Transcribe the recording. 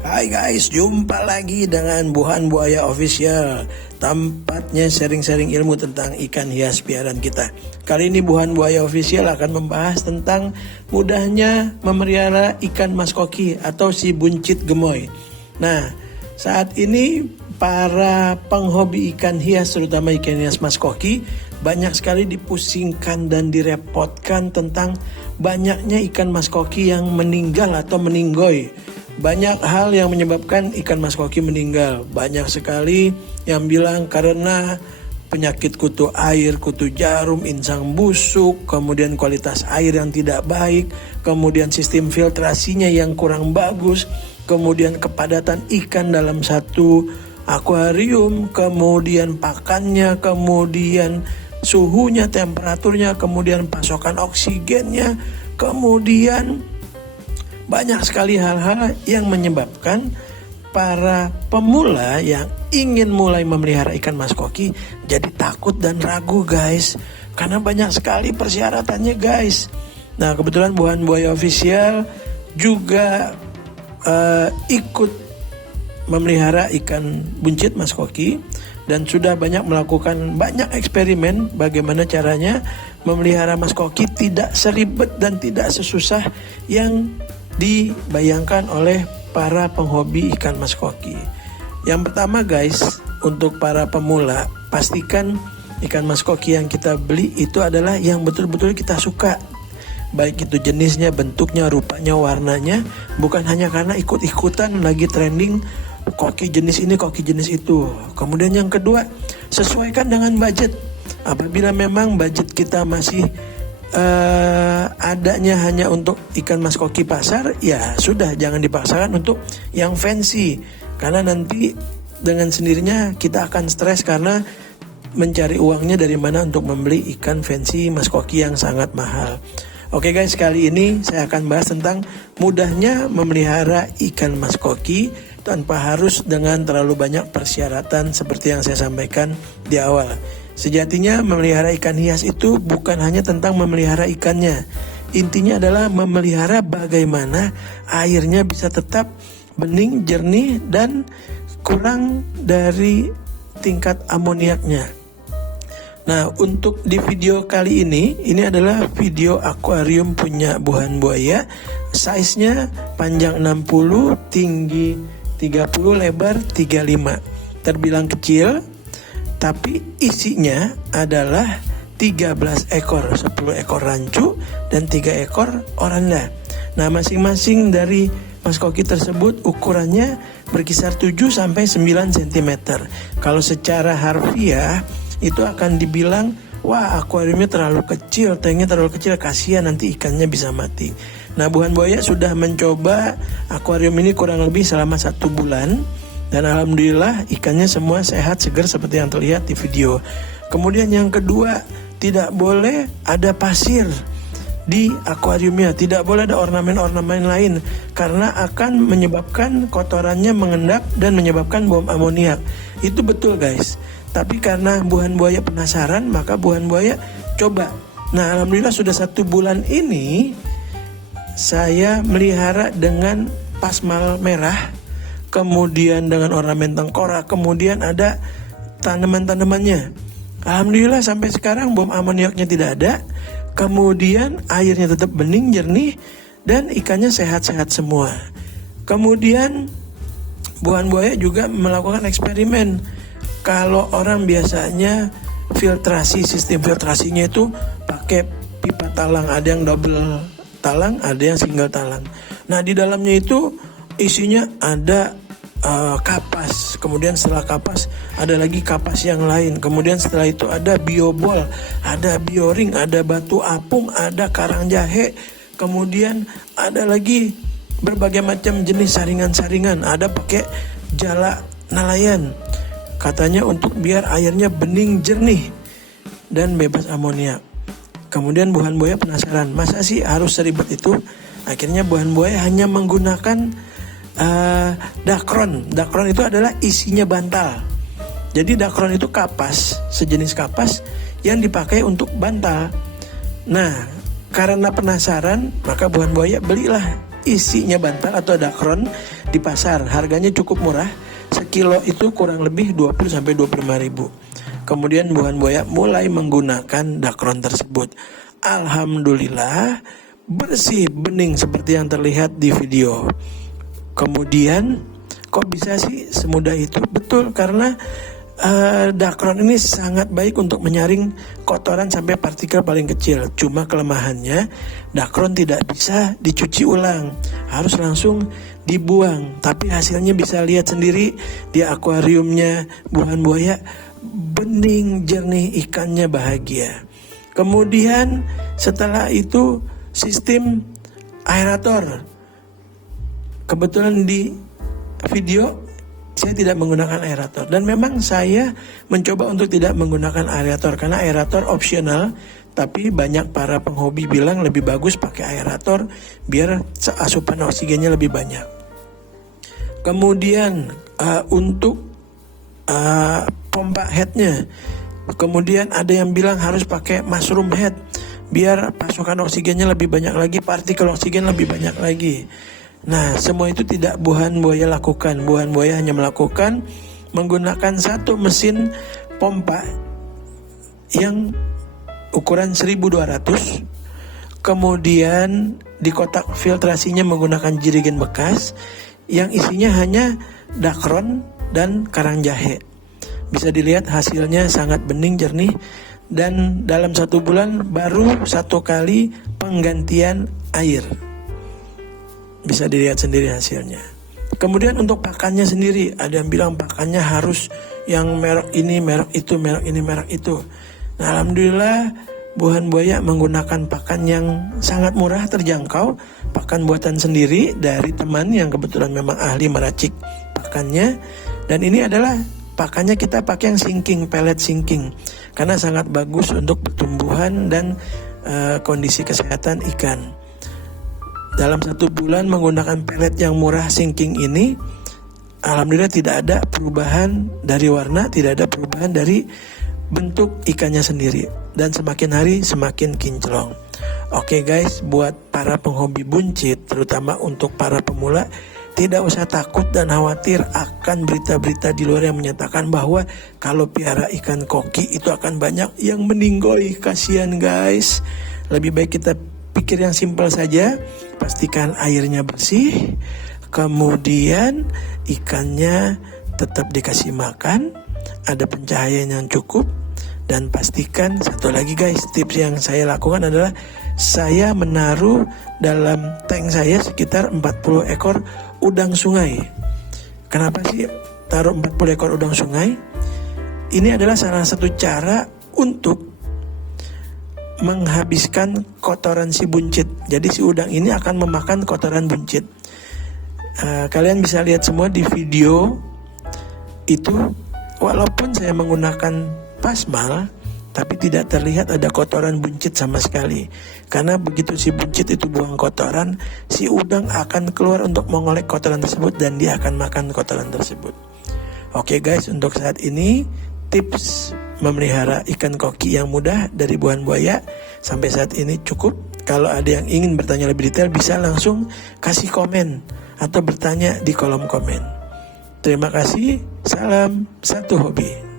Hai guys, jumpa lagi dengan Buhan Buaya Official. Tempatnya sharing-sharing ilmu tentang ikan hias piaraan kita. Kali ini Buhan Buaya Official akan membahas tentang mudahnya memelihara ikan mas koki atau si buncit gemoy. Nah, saat ini para penghobi ikan hias, terutama ikan hias mas koki, banyak sekali dipusingkan dan direpotkan tentang banyaknya ikan mas koki yang meninggal atau meninggoy. Banyak hal yang menyebabkan ikan mas koki meninggal. Banyak sekali yang bilang karena penyakit kutu air, kutu jarum, insang busuk, kemudian kualitas air yang tidak baik, kemudian sistem filtrasinya yang kurang bagus, kemudian kepadatan ikan dalam satu akuarium, kemudian pakannya, kemudian suhunya, temperaturnya, kemudian pasokan oksigennya, kemudian banyak sekali hal-hal yang menyebabkan para pemula yang ingin mulai memelihara ikan mas koki jadi takut dan ragu guys. Karena banyak sekali persyaratannya guys. Nah, kebetulan Buhan Buaya Official juga ikut memelihara ikan buncit mas koki dan sudah banyak melakukan banyak eksperimen bagaimana caranya memelihara mas koki tidak seribet dan tidak sesusah yang dibayangkan oleh para penghobi ikan mas koki. Yang pertama guys, untuk para pemula, pastikan ikan mas koki yang kita beli itu adalah yang betul-betul kita suka. Baik itu jenisnya, bentuknya, rupanya, warnanya, bukan hanya karena ikut-ikutan lagi trending koki jenis ini, koki jenis itu. Kemudian yang kedua, sesuaikan dengan budget. Apabila memang budget kita masih adanya hanya untuk ikan mas koki pasar, ya sudah, jangan dipaksakan untuk yang fancy, karena nanti dengan sendirinya kita akan stres karena mencari uangnya dari mana untuk membeli ikan fancy mas koki yang sangat mahal. Oke guys, kali ini saya akan bahas tentang mudahnya memelihara ikan mas koki tanpa harus dengan terlalu banyak persyaratan seperti yang saya sampaikan di awal. Sejatinya memelihara ikan hias itu bukan hanya tentang memelihara ikannya. Intinya adalah memelihara bagaimana airnya bisa tetap bening, jernih, dan kurang dari tingkat amoniaknya. Nah, untuk di video kali ini adalah video akuarium punya Buhan Buaya. Size-nya panjang 60, tinggi 30, lebar 35. Terbilang kecil, tapi isinya adalah 13 ekor, 10 ekor rancu dan 3 ekor oranda. Nah, masing-masing dari mas koki tersebut ukurannya berkisar 7 sampai 9 cm. Kalau secara harfiah itu akan dibilang, wah akuariumnya terlalu kecil, tanknya terlalu kecil, kasihan nanti ikannya bisa mati. Nah, Buhan Buaya sudah mencoba akuarium ini kurang lebih selama 1 bulan. Dan alhamdulillah ikannya semua sehat, segar seperti yang terlihat di video. Kemudian yang kedua, tidak boleh ada pasir di akuariumnya. Tidak boleh ada ornamen-ornamen lain, karena akan menyebabkan kotorannya mengendap dan menyebabkan bom amoniak. Itu betul guys. Tapi karena Buhan Buaya penasaran, maka Buhan Buaya coba. Nah, alhamdulillah sudah 1 bulan ini saya melihara dengan pasmal merah, kemudian dengan ornamen tengkorak, kemudian ada tanaman-tanamannya. Alhamdulillah sampai sekarang bom amoniaknya tidak ada, kemudian airnya tetap bening, jernih, dan ikannya sehat-sehat semua. Kemudian Buhan Buaya juga melakukan eksperimen. Kalau orang biasanya filtrasi, sistem filtrasinya itu pakai pipa talang, ada yang double talang, ada yang single talang. Nah, di dalamnya itu isinya ada kapas, kemudian setelah kapas ada lagi kapas yang lain, kemudian setelah itu ada biobol, ada bioring, ada batu apung, ada karang jahe, kemudian ada lagi berbagai macam jenis saringan-saringan, ada pakai jala nelayan, katanya untuk biar airnya bening, jernih, dan bebas amoniak. Kemudian Buhan Buaya penasaran, masa sih harus seribet itu? Akhirnya Buhan Buaya hanya menggunakan dakron. Dakron itu adalah isinya bantal. Jadi dakron itu kapas, sejenis kapas yang dipakai untuk bantal. Nah, karena penasaran, maka Buhan Buaya belilah isinya bantal atau dakron di pasar. Harganya cukup murah, sekilo itu kurang lebih 20-25 ribu. Kemudian buahan buaya mulai menggunakan dakron tersebut. Alhamdulillah bersih, bening seperti yang terlihat di video. Kemudian kok bisa sih semudah itu? Betul, karena dakron ini sangat baik untuk menyaring kotoran sampai partikel paling kecil. Cuma kelemahannya, dakron tidak bisa dicuci ulang, harus langsung dibuang. Tapi hasilnya bisa lihat sendiri di akuariumnya buahan buaya, bening, jernih, ikannya bahagia. Kemudian setelah itu sistem aerator. Kebetulan di video saya tidak menggunakan aerator, dan memang saya mencoba untuk tidak menggunakan aerator karena aerator opsional, tapi banyak para penghobi bilang lebih bagus pakai aerator biar asupan oksigennya lebih banyak. Kemudian untuk pompa headnya, kemudian ada yang bilang harus pakai mushroom head biar pasokan oksigennya lebih banyak lagi, partikel oksigen lebih banyak lagi. Nah, semua itu tidak buahan buaya lakukan. Buahan buaya hanya melakukan menggunakan satu mesin pompa yang ukuran 1200. Kemudian di kotak filtrasinya menggunakan jerigen bekas yang isinya hanya dakron dan karang jahe. Bisa dilihat hasilnya sangat bening, jernih, dan dalam 1 bulan baru 1 kali penggantian air. Bisa dilihat sendiri hasilnya. Kemudian untuk pakannya sendiri, ada yang bilang pakannya harus yang merek ini, merek itu, merek ini, merek itu. Nah, alhamdulillah buahan buaya menggunakan pakan yang sangat murah, terjangkau, pakan buatan sendiri dari teman yang kebetulan memang ahli meracik pakannya. Dan ini adalah pakannya kita pakai yang sinking, pellet sinking, karena sangat bagus untuk pertumbuhan dan kondisi kesehatan ikan. Dalam 1 bulan menggunakan pellet yang murah sinking ini, alhamdulillah tidak ada perubahan dari warna, tidak ada perubahan dari bentuk ikannya sendiri, dan semakin hari semakin kinclong. Oke guys, buat para penghobi buncit, terutama untuk para pemula, tidak usah takut dan khawatir akan berita-berita di luar yang menyatakan bahwa kalau piara ikan koki itu akan banyak yang meninggoy. Kasihan guys. Lebih baik kita pikir yang simpel saja, pastikan airnya bersih, kemudian ikannya tetap dikasih makan, ada pencahayaan yang cukup, dan pastikan satu lagi guys, tips yang saya lakukan adalah saya menaruh dalam tank saya sekitar 40 ekor udang sungai. Kenapa sih taruh 40 ekor udang sungai? Ini adalah salah satu cara untuk menghabiskan kotoran si buncit. Jadi si udang ini akan memakan kotoran buncit. Kalian bisa lihat semua di video itu, walaupun saya menggunakan pasmal, tapi tidak terlihat ada kotoran buncit sama sekali. Karena begitu si buncit itu buang kotoran, si udang akan keluar untuk mengolek kotoran tersebut dan dia akan makan kotoran tersebut. Oke guys, untuk saat ini tips memelihara ikan koki yang mudah dari buahan buaya sampai saat ini cukup. Kalau ada yang ingin bertanya lebih detail, bisa langsung kasih komen atau bertanya di kolom komen. Terima kasih, salam satu hobi.